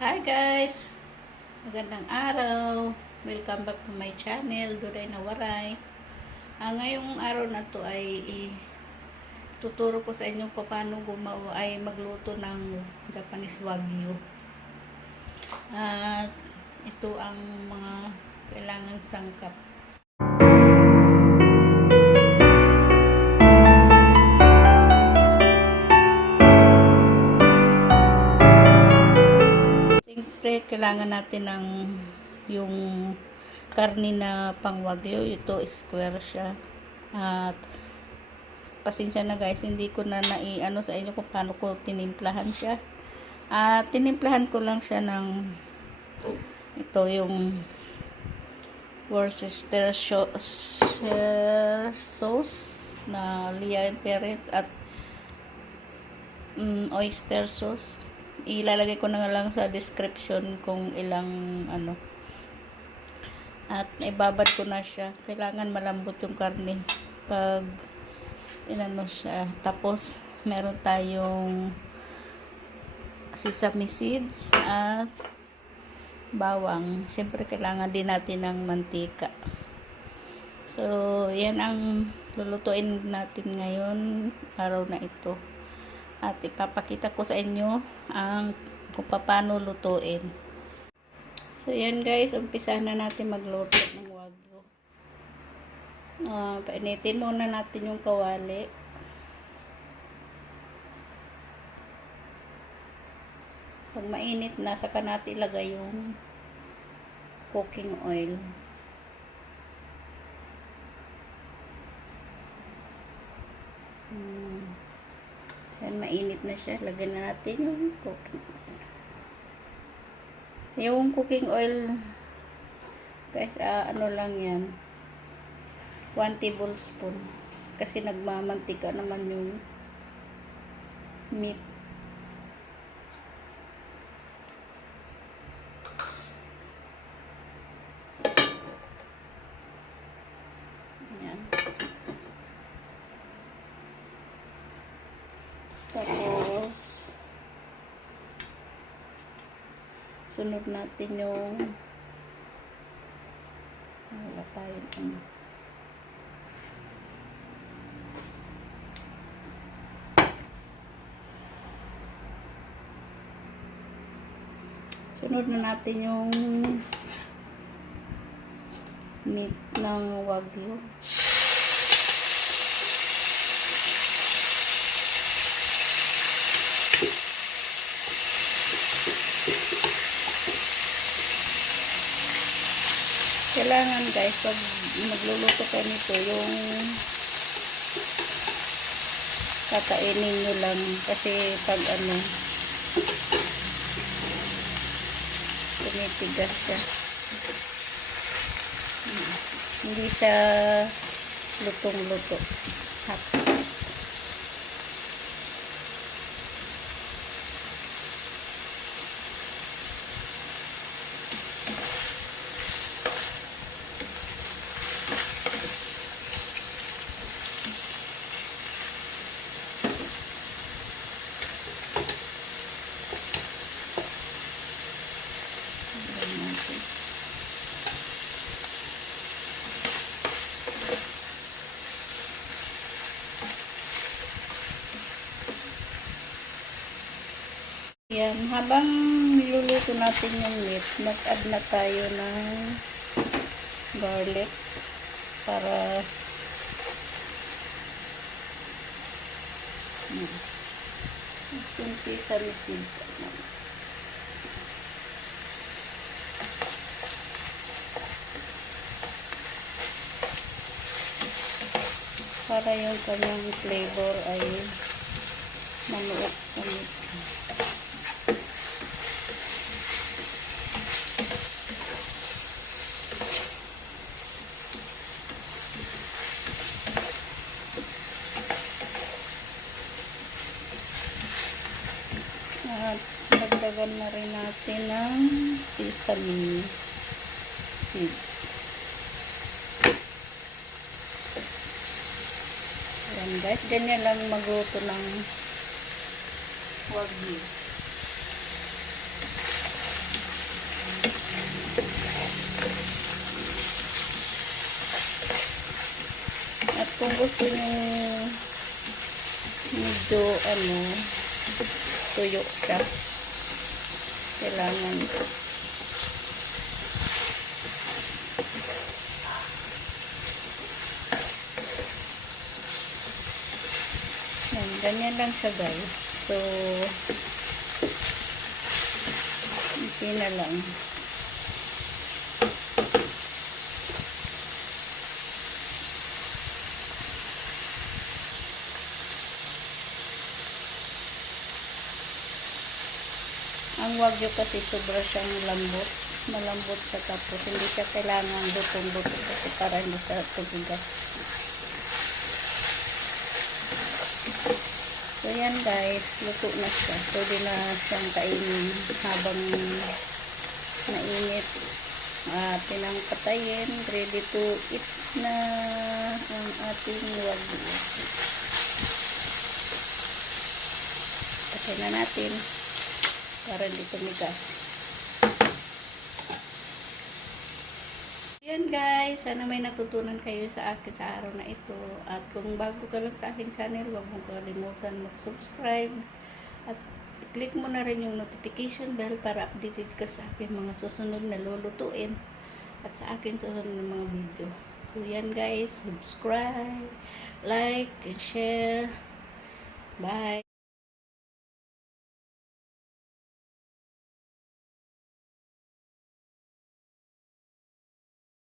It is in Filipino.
Hi guys! Magandang araw! Welcome back to my channel, Duray na Waray. Ngayong araw na to ay tuturo ko sa inyo paano gumawa ay magluto ng Japanese Wagyu. At ito ang mga kailangan sangkap. Siyempre, kailangan natin ng yung karni na pang wagyu. Ito, square siya. At pasensya na guys, hindi ko na nai-ano sa inyo kung paano ko tinimplahan siya. At tinimplahan ko lang siya ng ito yung Worcester sauce na Lea Perez at oyster sauce. Ilalagay ko na lang sa description kung ilang ano. At ibabad ko na siya. Kailangan malambot yung karne pag inano siya. Tapos meron tayong sesame seeds at bawang. Siyempre kailangan din natin ng mantika. So yan ang lulutuin natin ngayon araw na ito. At ipapakita ko sa inyo kung paano lutuin. So yan guys, umpisa na natin magluto ng wagyu. Painitin muna natin yung kawali. Pag mainit na, saka natin ilagay yung cooking oil. Yan, mainit na siya. Lagyan na natin yung cooking oil. Yung cooking oil, guys, ano lang yan. 1 tablespoon. Kasi nagmamantika naman yung meat. Yan. Tapos sunod natin yung wala tayong sunod na natin yung meat ng wagyu. Kailangan guys, pag magluluto ka nito, yung kakainin nyo lang kasi pag ano tumitigas siya, hindi siya lutong-luto. Yan, habang niluluto natin yung meat, mag-add na tayo ng garlic para yung sesame seeds para yung kanyang flavor ay manuot sa meat. At dagdagan na rin natin ng sesame seeds. Ayan guys, ganyan lang magluto ng wagyu. kung gusto nyo medyo tuyo siya, kailangan ganyan lang siya guys. So okay na lang. Ang wagyu kasi sobra siyang lambot. Malambot siya, tapos hindi siya kailangan lutong-luto kasi para hindi siya tumigas. So yan guys, luto na siya. Pwede na siyang kainin habang mainit. Atin ang patayin. Ready to eat na ang ating wagyu. Patay na natin para hindi tumigas. Yan guys, sana may natutunan kayo sa akin sa araw na ito. At kung bago ka lang sa aking channel, huwag mong kalimutan mag-subscribe. At click mo na rin yung notification bell para updated ka sa aking mga susunod na lulutuin. At sa aking susunod na mga video. So yan guys, subscribe, like, and share. Bye!